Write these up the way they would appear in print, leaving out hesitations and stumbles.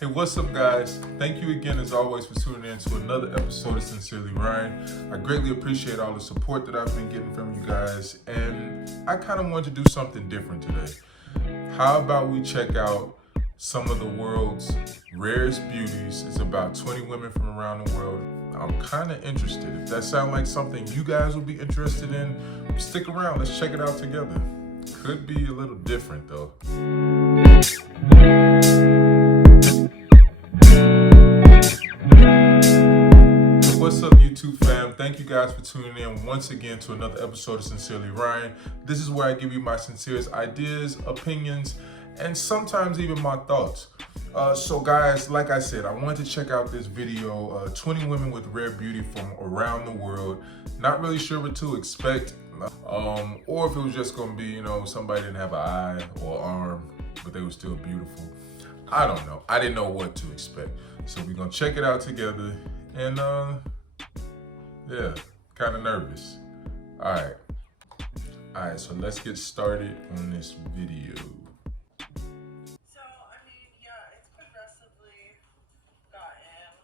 Hey, what's up, guys? Thank you again, as always, for tuning in to another episode of Sincerely Ryan. I greatly appreciate all the support that I've been getting from you guys, and I kind of wanted to do something different today. How about we check out some of the world's rarest beauties? It's about 20 women from around the world. I'm kind of interested. If that sounds like something you guys will be interested in, stick around. Let's check it out together. Could be a little different, though. What's up, YouTube fam? Thank you guys for tuning in once again to another episode of Sincerely Ryan. This is where I give you my sincerest ideas, opinions, and sometimes even my thoughts. So guys, like I said, I wanted to check out this video, 20 women with rare beauty from around the world. Not really sure what to expect, or if it was just gonna be, somebody didn't have an eye or arm, but they were still beautiful. I don't know. I didn't know what to expect. So we're gonna check it out together. And yeah, kind of nervous. All right, so let's get started on this video. So, yeah, it's progressively gotten.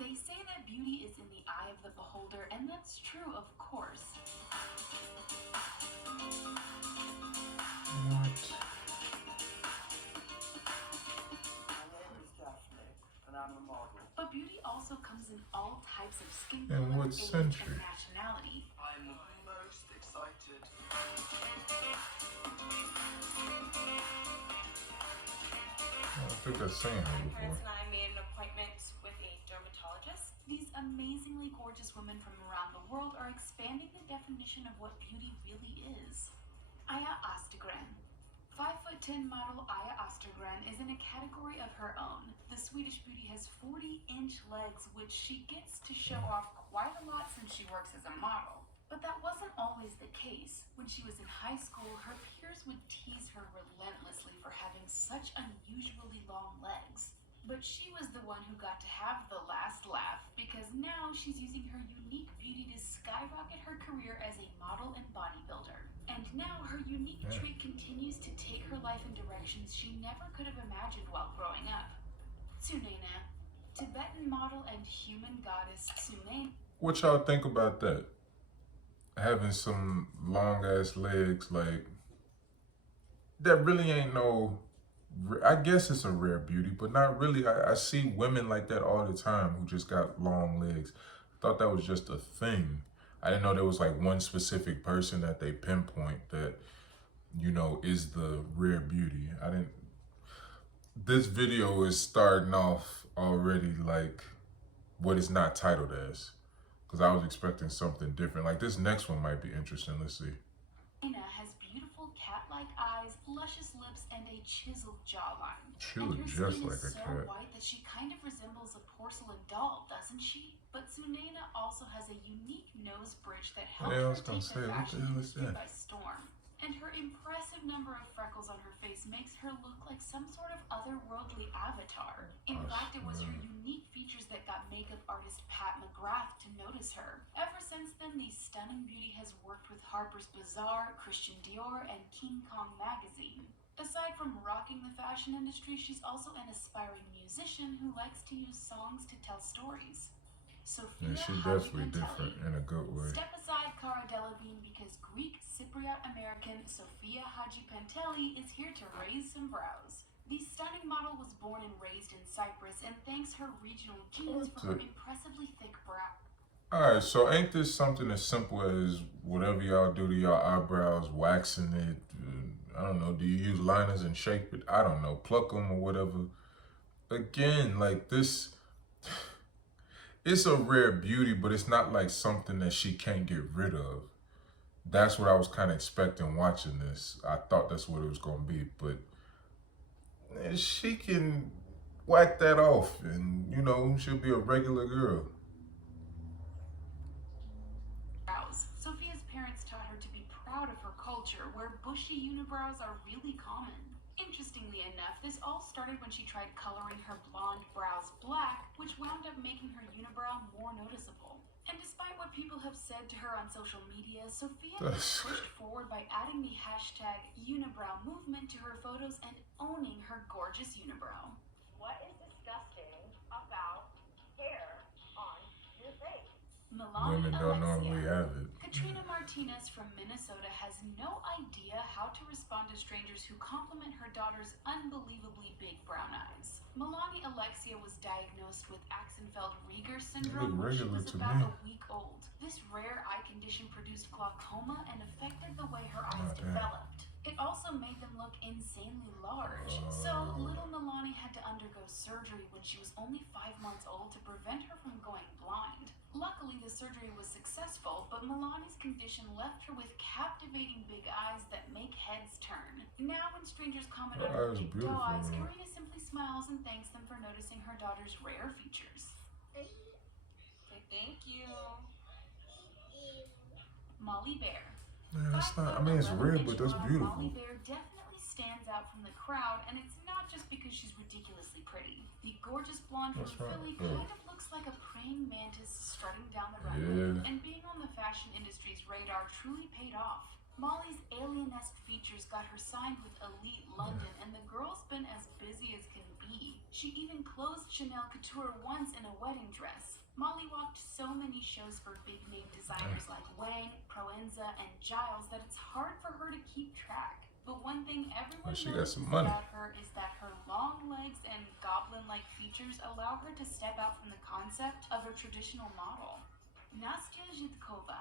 They say that beauty is in the eye of the beholder, and that's true, of course. What? But beauty also comes in all types of skin In color, what age, century? and nationality. I'm most excited. I don't think I've seen her My before. parents and I made an appointment with a dermatologist. These amazingly gorgeous women from around the world are expanding the definition of what beauty really is. Aya Östergren. 5'10" model Aya Östergren is in a category of her own. The Swedish beauty has 40-inch legs, which she gets to show off quite a lot since she works as a model. But that wasn't always the case. When she was in high school, her peers would tease her relentlessly for having such unusually long legs. But she was the one who got to have the last laugh, because now she's using her unique beauty to skyrocket her career as a model and bodybuilder. And now her unique trait continues to take her life in directions she never could have imagined while growing up. Tsunena. Tibetan model and human goddess Tsunena. What y'all think about that? Having some long ass legs, like, that really ain't no, I guess it's a rare beauty, but not really. I see women like that all the time who just got long legs. I thought that was just a thing. I didn't know there was like one specific person that they pinpoint that, is the rare beauty. This video is starting off already like what it's not titled as, because I was expecting something different. Like, this next one might be interesting. Let's see. Tsunena has beautiful cat-like eyes, luscious lips, and a chiseled jawline. She And looks her just skin like is a so cat. white that she kind of resembles a porcelain doll, doesn't she? But Tsunena also has a unique nose bridge that helps Yeah, I her was gonna take say, the what the fashion hell is industry that? by storm. And her impressive number of freckles on her face makes her look like some sort of otherworldly avatar. In fact, it was her unique features that got makeup artist Pat McGrath to notice her. Ever since then, the stunning beauty has worked with Harper's Bazaar, Christian Dior, and King Kong magazine. Aside from rocking the fashion industry, she's also an aspiring musician who likes to use songs to tell stories. Sophia Yeah, she's definitely Hadjipantelli. different in a good way. Step aside, Cara Delevingne, because Greek Cypriot American Sophia Hadjipantelli is here to raise some brows. The stunning model was born and raised in Cyprus and thanks her regional genes for her impressively thick brow. All right, so ain't this something as simple as whatever y'all do to your eyebrows, waxing it? I don't know. Do you use liners and shape it? I don't know. Pluck them or whatever. Again, like this, it's a rare beauty, but it's not like something that she can't get rid of. That's what I was kind of expecting watching this. I thought that's what it was going to be, but she can whack that off and, she'll be a regular girl. Sophia's parents taught her to be proud of her culture, where bushy unibrows are really common. Interestingly enough, this all started when she tried coloring her blonde brows black, which wound up making her unibrow more noticeable. And despite what people have said to her on social media, Sophia has pushed forward by adding the hashtag unibrow movement to her photos and owning her gorgeous unibrow. What is disgusting about hair on your face? Milani Women don't normally Alexia. have it. Katrina Martinez from Minnesota has no idea how to respond to strangers who compliment her daughter's unbelievably big brown eyes. Milani Alexia was diagnosed with Axenfeld-Rieger syndrome when she regular was to about me. a week old. This rare eye condition produced glaucoma and affected the way her eyes Oh, damn. developed. It also made them look insanely large. So little Milani had to undergo surgery when she was only 5 months old to prevent her from going blind. Luckily, the surgery was successful, but Milani's condition left her with captivating big eyes that make heads turn. Now, when strangers comment on her Her eyes are big beautiful, doe eyes, man. Irina simply smiles and thanks them for noticing her daughter's rare features. Okay, thank you. Molly Bear. Man, that's not, I mean, it's rare, but that's beautiful. Molly Bear definitely stands out from the crowd, and it's not just because she's ridiculously pretty. The gorgeous blonde from That's right. Philly Yeah. kind of looks like a praying mantis strutting down the runway, and being on the fashion industry's radar truly paid off. Molly's alien-esque features got her signed with Elite London, and the girl's been as busy as can be. She even closed Chanel Couture once in a wedding dress. Molly walked so many shows for big-name designers like Wang, Proenza, and Giles that it's hard for her to keep track. But one thing everyone She got knows some money. about her is that her long legs and goblin-like features allow her to step out from the concept of a traditional model. Nastya Zhidkova.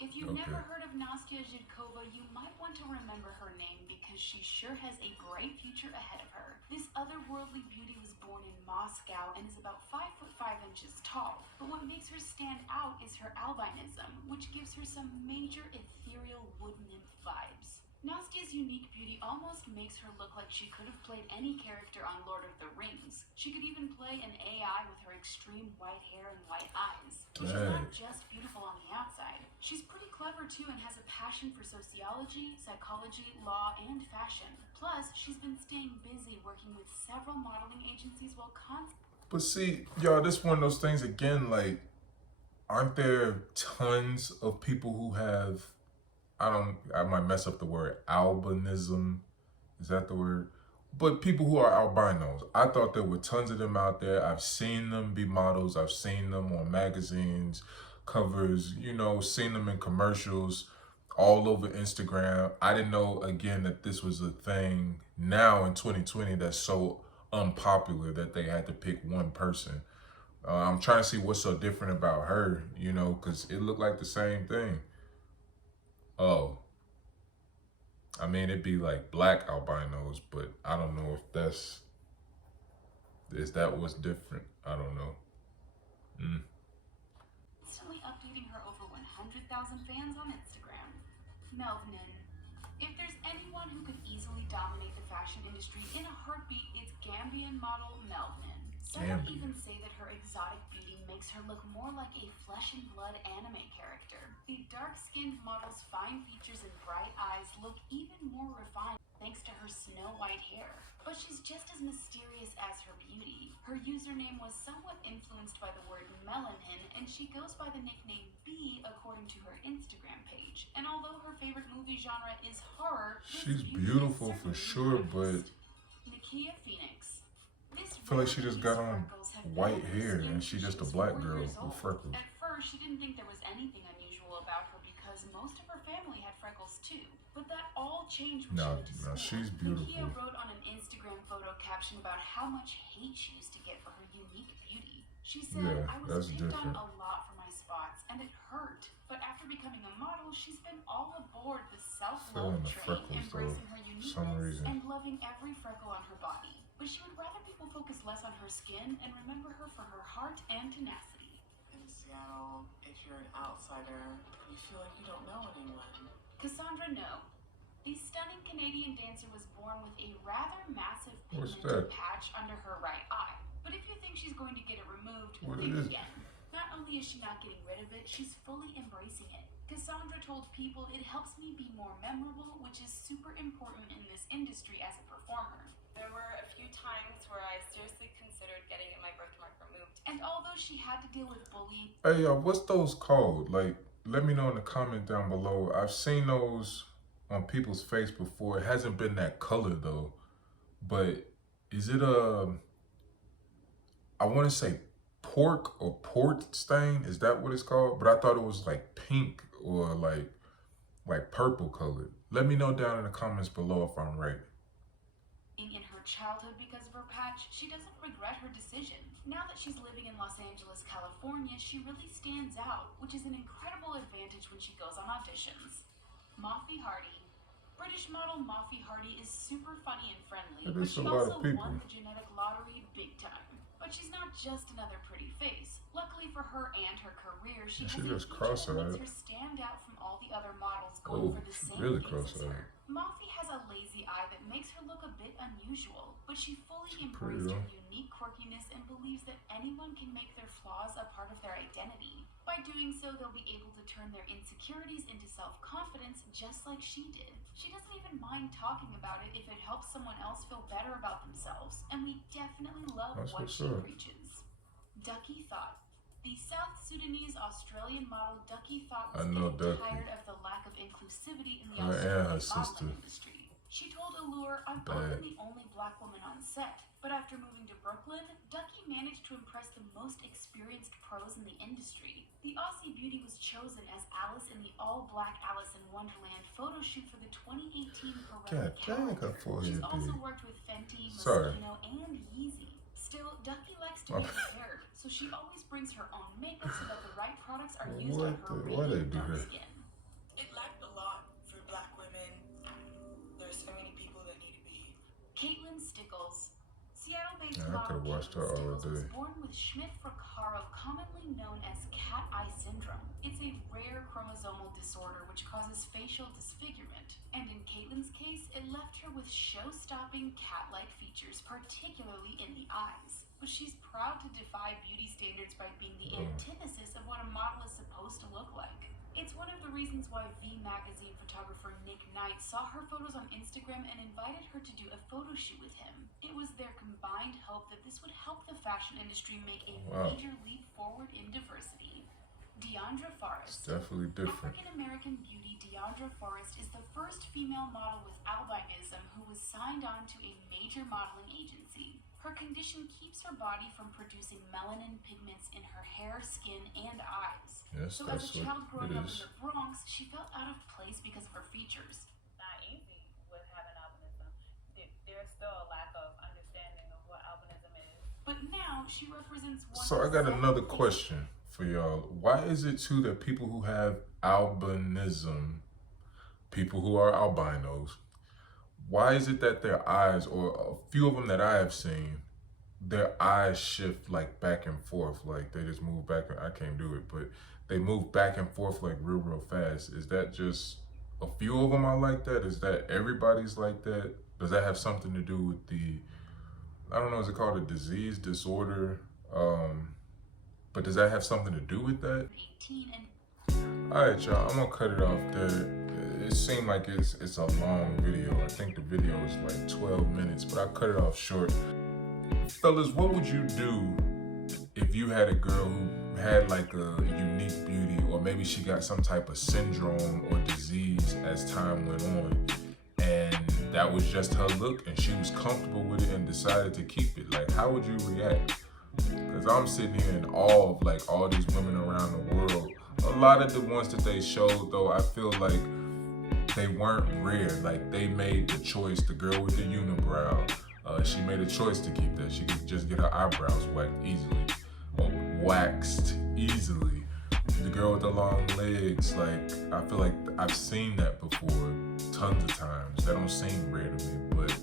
If you've Okay. never heard of Nastya Zhidkova, you might want to remember her name because she sure has a bright future ahead of her. This otherworldly beauty was born in Moscow and is about 5'5" tall. But what makes her stand out is her albinism, which gives her some major ethereal wood nymph vibes. Nastya's unique beauty almost makes her look like she could have played any character on Lord of the Rings. She could even play an AI with her extreme white hair and white eyes. She's not just beautiful on the outside. She's pretty clever too and has a passion for sociology, psychology, law, and fashion. Plus, she's been staying busy working with several modeling agencies while But see, y'all, this one of those things again, like, aren't there tons of people who have, I might mess up the word, albinism. Is that the word? But people who are albinos. I thought there were tons of them out there. I've seen them be models. I've seen them on magazines, covers, you know, seen them in commercials all over Instagram. I didn't know, again, that this was a thing now in 2020 that's so unpopular that they had to pick one person. I'm trying to see what's so different about her, you know, because it looked like the same thing. Oh, I mean, it'd be like black albinos, but I don't know if is that what's different? I don't know. constantly updating her over 100,000 fans on Instagram. Melvin. If there's anyone who could easily dominate the fashion industry in a heartbeat, it's Gambian model Melvin. Some would Gambian. even say that her exotic beauty makes her look more like a flesh and blood anime character. The dark-skinned model's fine features and bright eyes look even more refined thanks to her snow white hair. But she's just as mysterious as her beauty. Her username was somewhat influenced by the word melanin, and she goes by the nickname B according to her Instagram page. And although her favorite movie genre is horror, this She's beauty is beautiful for certainly sure, but modest. Nakia Phoenix. This I feel like she just got on freckles have been white on her hair skin and she since just a was black 4 girl years with old. freckles. At first, she didn't think there was anything unusual about her because most of her family had freckles too. But that all changed when No, she went to no, school. she's beautiful. Nakia wrote on an Instagram photo caption about how much hate she used to get for her unique beauty. She said, Yeah, I was that's picked different. on a lot for my spots, and it hurt. But after becoming a model, she's been all aboard the self-love Feeling the train, freckles, though, embracing her for some uniqueness reason. and loving every freckle on her body. But she would rather people focus less on her skin and remember her for her heart and tenacity. In Seattle, if you're an outsider, you feel like you don't know anyone. Cassandra No. The stunning Canadian dancer was born with a rather massive What's pigmented that? patch under her right eye. But if you think she's going to get it removed, What think is it? again. Not only is she not getting rid of it, she's fully embracing it. Cassandra told People, it helps me be more memorable, which is super important in this industry as a performer. There were a few times where I seriously considered getting my birthmark removed. And although she had to deal with bullying, Hey, what's those called? Like, let me know in the comment down below. I've seen those on people's face before. It hasn't been that color though. But is it I want to say pork or port stain. Is that what it's called? But I thought it was like pink or like purple colored. Let me know down in the comments below if I'm right. In her childhood because of her patch, she doesn't regret her decision. Now that she's living in Los Angeles, California, she really stands out, which is an incredible advantage when she goes on auditions. Moffy Hardy. British model Moffy Hardy is super funny and friendly, but she also won the genetic lottery big time. But she's not just another pretty face. Luckily for her and her career, she has a feature that lets her stand out from all the other models going for the same things as her. Moffy has a lazy eye that makes her look a bit unusual, but she fully embraced her unique quirkiness and believes that anyone can make their flaws a part of their identity. By doing so, they'll be able to turn their insecurities into self-confidence just like she did. She doesn't even mind talking about it if it helps someone else feel better about themselves, and we definitely love what she preaches. Duckie Thought. The South Sudanese Australian model Duckie Thought was tired of the lack of inclusivity in the Australian modeling industry. She told Allure, "I've been the only black woman on set." But after moving to Brooklyn, Duckie managed to impress the most experienced pros in the industry. The Aussie beauty was chosen as Alice in the all-black Alice in Wonderland photo shoot for the 2018 Pirelli calendar. She's also worked with Fenty, Moschino, and Yeezy. Still, Duckie likes to be prepared, so she always brings her own makeup so that the right products are used on her radiant dark skin. It lacked a lot for black women. There's so many people that need to be. Caitlin Stickles. Seattle-based model Caitlin Stickles was born with Schmidt-Fracaro, commonly known as cat eye syndrome. It's a rare chromosomal disorder which causes facial disfigurement. And in Caitlin's case, it left her with show-stopping cat-like features, particularly in the eyes. But she's proud to defy beauty standards by being the antithesis of what a model is supposed to look like. It's one of the reasons why V Magazine photographer Nick Knight saw her photos on Instagram and invited her to do a photo shoot with him. It was their combined hope that this would help the fashion industry make a major leap forward in diversity. Deandra Forrest. It's definitely different. African-American beauty Deandra Forrest is the first female model with albinism who was signed on to a major modeling agency. Her condition keeps her body from producing melanin pigments in her hair, skin, and eyes. Yes, so as a child growing up in the Bronx, she felt out of place because of her features. Not easy with having albinism. There's still a lack of understanding of what albinism is. But now she represents one. So I got another question for y'all. Why is it too that people who have albinism, people who are albinos, why is it that their eyes, or a few of them that I have seen, their eyes shift like back and forth, like they just move back? I can't do it, but they move back and forth like real fast. Is that just a few of them are like that? Is that everybody's like that? Does that have something to do with the, I don't know, is it called a disease, disorder? But does that have something to do with that? All right, y'all, I'm gonna cut it off there. It seemed like it's a long video. I think the video is like 12 minutes, but I cut it off short. Fellas, what would you do if you had a girl who had like a unique beauty, or maybe she got some type of syndrome or disease as time went on, and that was just her look and she was comfortable with it and decided to keep it? Like, how would you react? Because I'm sitting here in awe of like all these women around the world. A lot of the ones that they showed though, I feel like they weren't rare. Like, they made the choice. The girl with the unibrow, she made a choice to keep that. She could just get her eyebrows waxed easily. The girl with the long legs, like, I feel like I've seen that before tons of times. That don't seem rare to me, but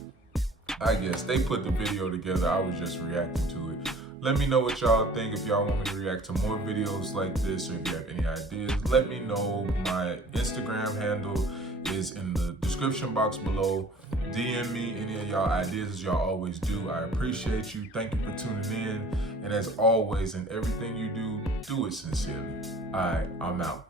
I guess they put the video together. I was just reacting to it. Let me know what y'all think. If y'all want me to react to more videos like this, or if you have any ideas, let me know. My Instagram handle is in the description box below. DM me any of y'all ideas, as y'all always do. I appreciate you. Thank you for tuning in. And as always, in everything you do, do it sincerely. All right, I'm out.